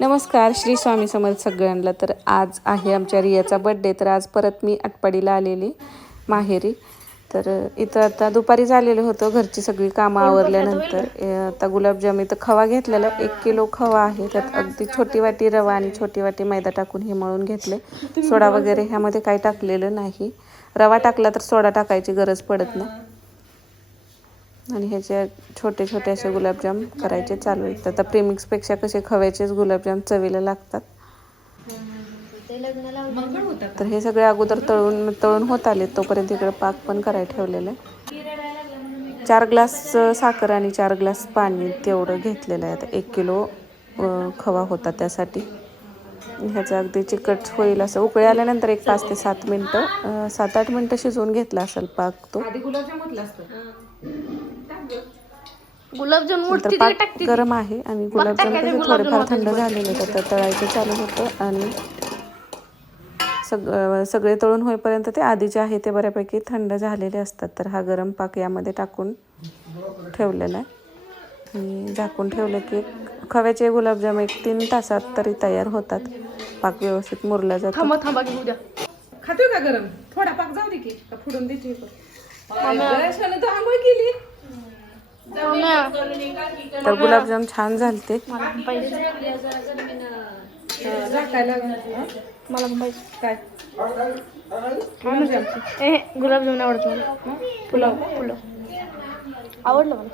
नमस्कार श्री स्वामी समर्थ सगळ्यांना. तर आज आहे आमच्या रियाचा बड्डे तर आज परत मी आटपाडीला आलेली माहेरी. तर इथं आता दुपारी झालेलं होतं घरची सगळी कामं आवरल्यानंतर. आता गुलाबजाम इथं खवा घेतलेला एक किलो खवा आहे. त्यात अगदी छोटी वाटी रवा आणि छोटी वाटी मैदा टाकून हे मळून घेतले. सोडा वगैरे ह्यामध्ये काही टाकलेलं नाही. रवा टाकला तर सोडा टाकायची गरज पडत नाही. आणि ह्याचे छोटे छोटे असे गुलाबजाम करायचे चालू आहेत. आता प्रेमिक्सपेक्षा कसे खव्याचेच गुलाबजाम चवीला लागतात. तर हे सगळे अगोदर तळून तळून होत आले. तोपर्यंत इकडे पाक पण कराय ठेवलेलं आहे. चार ग्लास साखर आणि चार ग्लास पाणी तेवढं घेतलेलं आहे. आता एक किलो खवा होता त्यासाठी. ह्याचं अगदी चिकट होईल असं. उकळी आल्यानंतर एक पाच ते सात मिनटं सात आठ मिनटं शिजवून घेतला असेल पाक तो. गुलाबजाम नंतर पाक गरम आहे आणि गुलाबजाम कसे थोडेफार थंड झालेले होते तर तळायचं चालू होतं आणि सग सगळे तळून होईपर्यंत ते आधीचे आहे ते बऱ्यापैकी थंड झालेले असतात. तर हा गरम पाक यामध्ये टाकून ठेवलेला आहे. आणि झाकून ठेवलं की खव्याचे गुलाबजाम एक तीन तासात तरी तयार होतात. पाक व्यवस्थित मुरला जातो. थांबा थांबा घेऊ द्या. खातोय का गरम? थोडा पाक जाऊ दे की. का फोडून देते. आंघोळ केली. तर गुलाबजाम छान झालते. मला पण पाहिजे. मला पण पाहिजे. काय? काय म्हणते ए गुलाबजामुन आवडतो मला. पुलाव पुलाव. आवडलं मला.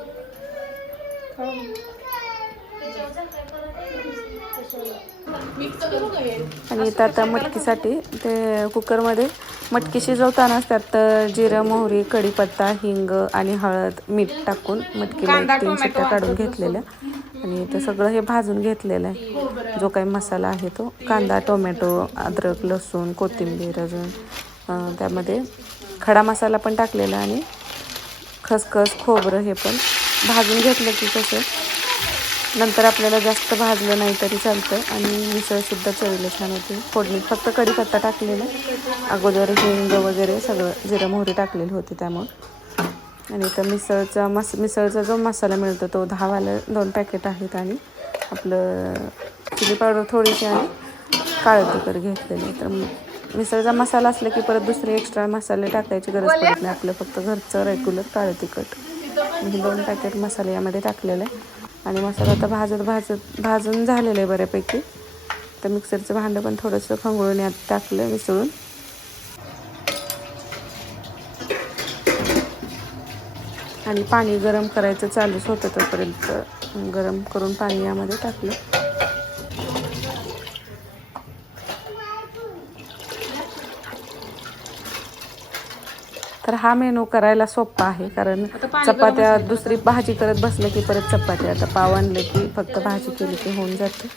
आणि इथं आता मटकीसाठी. ते कुकरमध्ये मटकी शिजवतानाच त्यात जिरं मोहरी कढीपत्ता हिंग आणि हळद मीठ टाकून मटकीला एक तीन शिट्ट्या काढून घेतलेल्या. आणि इथं सगळं हे भाजून घेतलेलं आहे. जो काही मसाला आहे तो. कांदा टोमॅटो अद्रक लसूण कोथिंबीर अजून. त्यामध्ये खडा मसाला पण टाकलेला आणि खसखस खोबरं हे पण भाजून घेतलं की कसं नंतर आपल्याला जास्त भाजलं नाही तरी चालतं आणि मिसळसुद्धा चवीला छान होते. फोडणीत फक्त कढीपत्ता टाकलेला अगोदर हिंग वगैरे सगळं जिरं मोहरी टाकलेली होती त्यामुळं. आणि तर मिसळचा मस मिसळचा जो मसाला मिळतो तो दहावाला दोन पॅकेट आहेत आणि आपलं चिली पावडर थोडीशी आणि काळं तिखट घेतलेलं तर मिसळचा मसाला असला की परत दुसरे एक्स्ट्रा मसाले टाकायची गरज पडत नाही. आपलं फक्त घरचं रेग्युलर काळं तिखट. हे दोन पॅकेट मसाले यामध्ये टाकलेलं आहे. आणि मसाला आता भाजत भाजत भाजून झालेलं आहे बऱ्यापैकी. तर मिक्सरचं भांडं पण थोडंसं खंगळून यात टाकलं मिसळून. आणि पाणी गरम करायचं चालूच होतं तोपर्यंत. गरम करून पाणी यामध्ये टाकलं. तर हा मेनू करायला सोपा आहे कारण चपात्या दुसरी भाजी करत बसलं की परत चपात्या. आता पाव आणले की फक्त भाजी केली की होऊन जाते.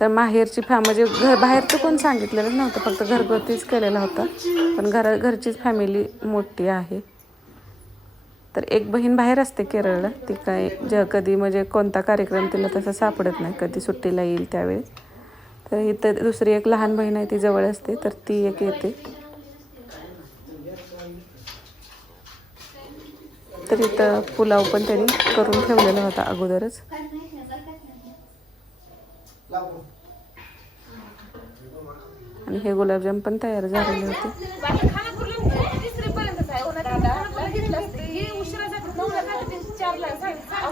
तर माहेरची फॅ म्हणजे घर बाहेरचं कोण सांगितलेलं नव्हतं फक्त घरगुतीच केलेला होता. पण घरा घरचीच फॅमिली मोठी आहे. तर एक बहीण बाहेर असते केरळला. ती काय ज कधी म्हणजे कोणता कार्यक्रम तिला तसा सापडत नाही. कधी सुट्टीला येईल त्यावेळी. तर इथं दुसरी एक लहान बहीण आहे ती जवळ असते. तर ती एक येते. तर इथं पुलाव पण त्यांनी करून ठेवलेला होता अगोदरच. आणि हे गुलाबजाम पण तयार झालेले होते.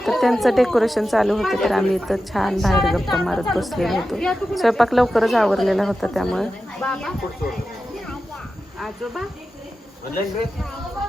तर त्यांचं डेकोरेशन चालू होतं तर आम्ही इथं छान बाहेर गप्पा मारत बसलेलो होतो. स्वयंपाक लवकरच आवरलेला होता त्यामुळे.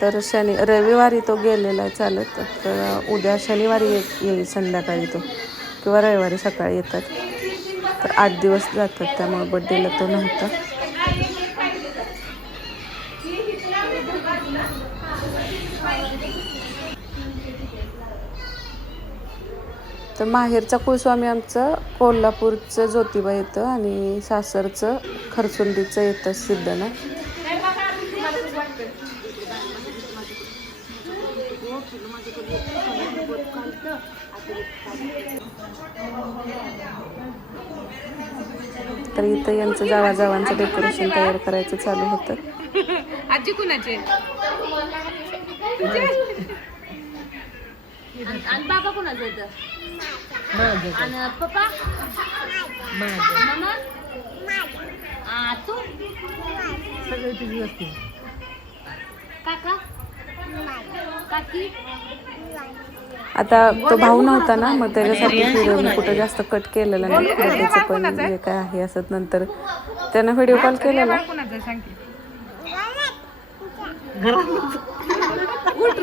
तर शनि रविवारी तो गेलेला चालत. तर उद्या शनिवारी ये येईल संध्याकाळी तो. किंवा रविवारी सकाळी येतात. तर आठ दिवस जातात. त्यामुळे बड्डेला तो नव्हता. तर माहेरचा कुलस्वामी आमचं कोल्हापूरचं ज्योतिबा येतं आणि सासरचं खरसुंडीचं येतं तर इथं यांचं जावा जावांचं डेकोरेशन तयार करायचं चालू होतं. आजी कुणाचे? आणि बाबा कोणाचं येतं आणि पप्पा? मामा? आ, तू? काका काकी? आता तो भाऊ नव्हता ना मग त्याच्यासाठी व्हिडिओ मी कुठं जास्त कट केलेला नाही. बर्थडेचं पण जे काय आहे असं नंतर. त्यानं व्हिडिओ कॉल केलेला.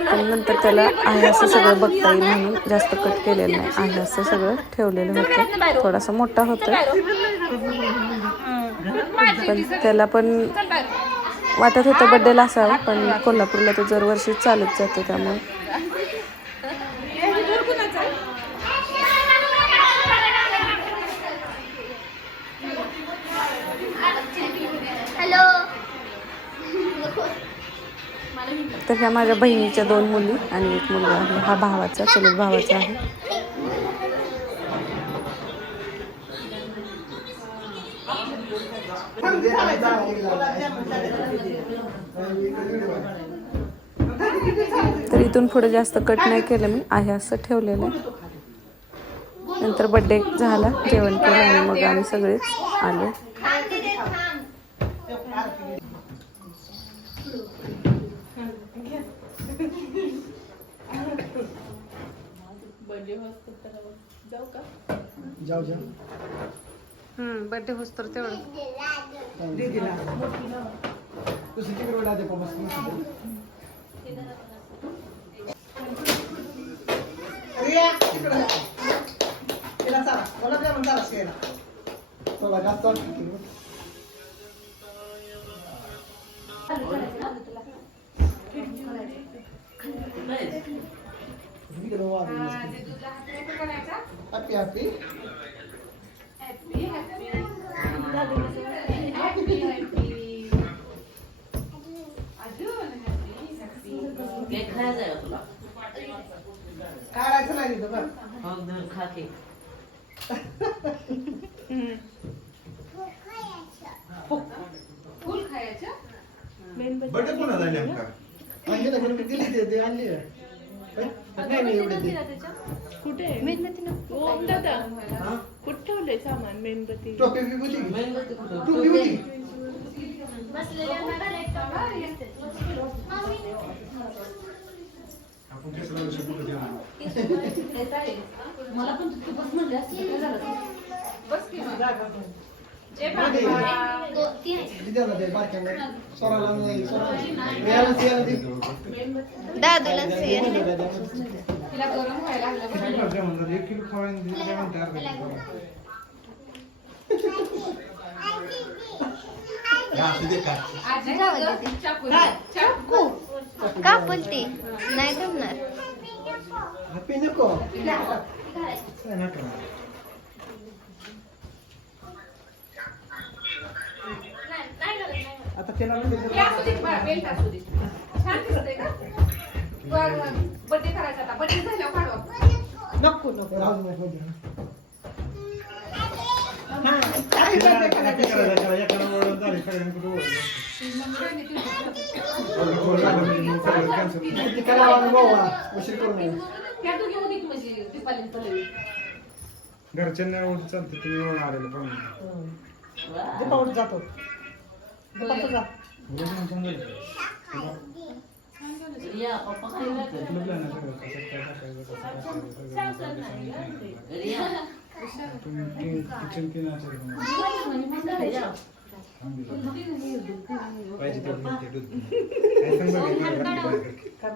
पण नंतर त्याला आहे असं सगळं बघता येईल म्हणून जास्त कट केलेलं नाही. आहे असं सगळं ठेवलेलं होतं. थोडासा मोठा होता पण त्याला पण वाटत होतं बड्डेला असावं पण कोल्हापूरला तो दरवर्षी चालत जातो त्यामुळे. हॅलो. तर ह्या माझ्या बहिणीच्या दोन मुली आणि एक मुलगा आहे. हा भावाचा चुलत भावाचा आहे. इथून पुढे जास्त कट नाही केलं मी. आहे असं ठेवलेलं नंतर बड्डे झाला जेवण केलं आणि मग आम्ही सगळेच आलो. बर्थडे होस तर तेवढं. दीदीला दुसरी तिकडे वेळा दे पाऊस तिला चाला मला द्या म्हणता शेला थोडा जास्त वाटतं इकडे वाढ हॅपी हॅपी काढायचं नाही तिथं बरं बर्थडे कोणाचा नेमका. आणली ना बरोबर दिली ते ते आणली. आहे. होय? नाही नाही एवढे दे कुठे? ओम दादा कुठे ठेवले सामान मेणबत्ती? टोपी बी होती टोपी होती आपण तिसऱ्या वर्षी कुठे मला पण तू बस म्हणले असते काय झालं. दादूला तिला गरम व्हायला लागलं एक किलो खावायला आजी चाकू. का बोलते नाही जमणार हॅपी नको आता त्याला हे बेल्ट असू दे छान दिसतंय का करायचा आता झाल्यावर. नको नको राहू दे नको दे. हा, काय करते ना बाबा, उशीर करू नये. त्या दोघी मुली म्हणजे दीपाली पल्लवी घरच्यांना एवढं चालतं तुम्ही एवढं आलेलं पाहून दीपावली जातो दीपावली जा. या पप्पा काय करतात? तुला plan आहे सगळं, कसं काय टाकायचं, कसं काय करायचं, सगळं सांगितलं. रिया, तुम्ही ती- kitchen तीन असेल तुम्हाला. रिया. पाहिजे तेवढं मिळते दूध. काय सांग बरं, मला घरातली बाहेर कर.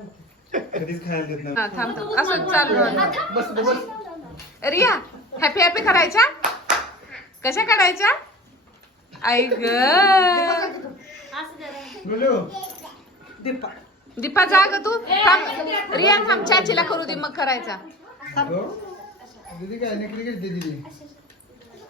कधीच खायला देत नाही हा थांब थांब. असंच चालू आहे. बस बस रिया हॅपी हॅपी करायच्या कशा काढायच्या आई दीपा दीपा जा ग तू थांब रियान थांब चाचीला करू दे मग करायचा? दीदी काय नकली दीदी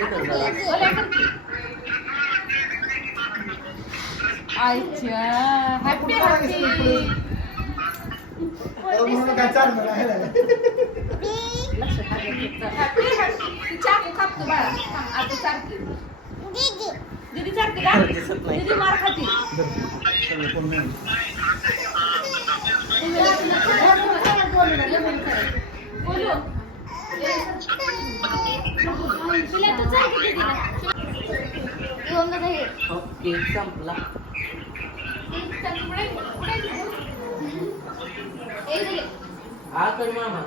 खाली. आयच्या हॅपी हॅपी चाकू कापतो बाळा. आता चारते दीदी. चारते का? दीदी मार खाती. ओके संपला. हा कर मामा.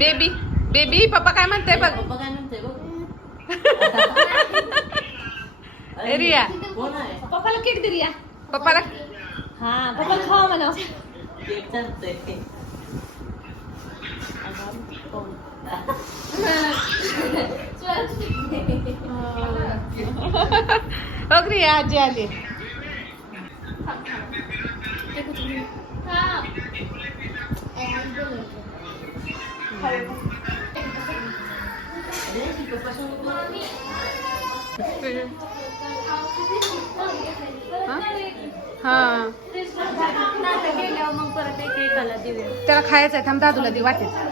बेबी बेबी पप्पा काय म्हणते बघ. पप्पा काय म्हणते बघ. ए, रिया. कोण आहे? पप्पाला केक दे रिया. पप्पाला हा पप्पाला खावा म्हणा केक चालतंय रिया आजी आली. हा. त्याला खायचं आहे थांब दादूला दे वाटेत.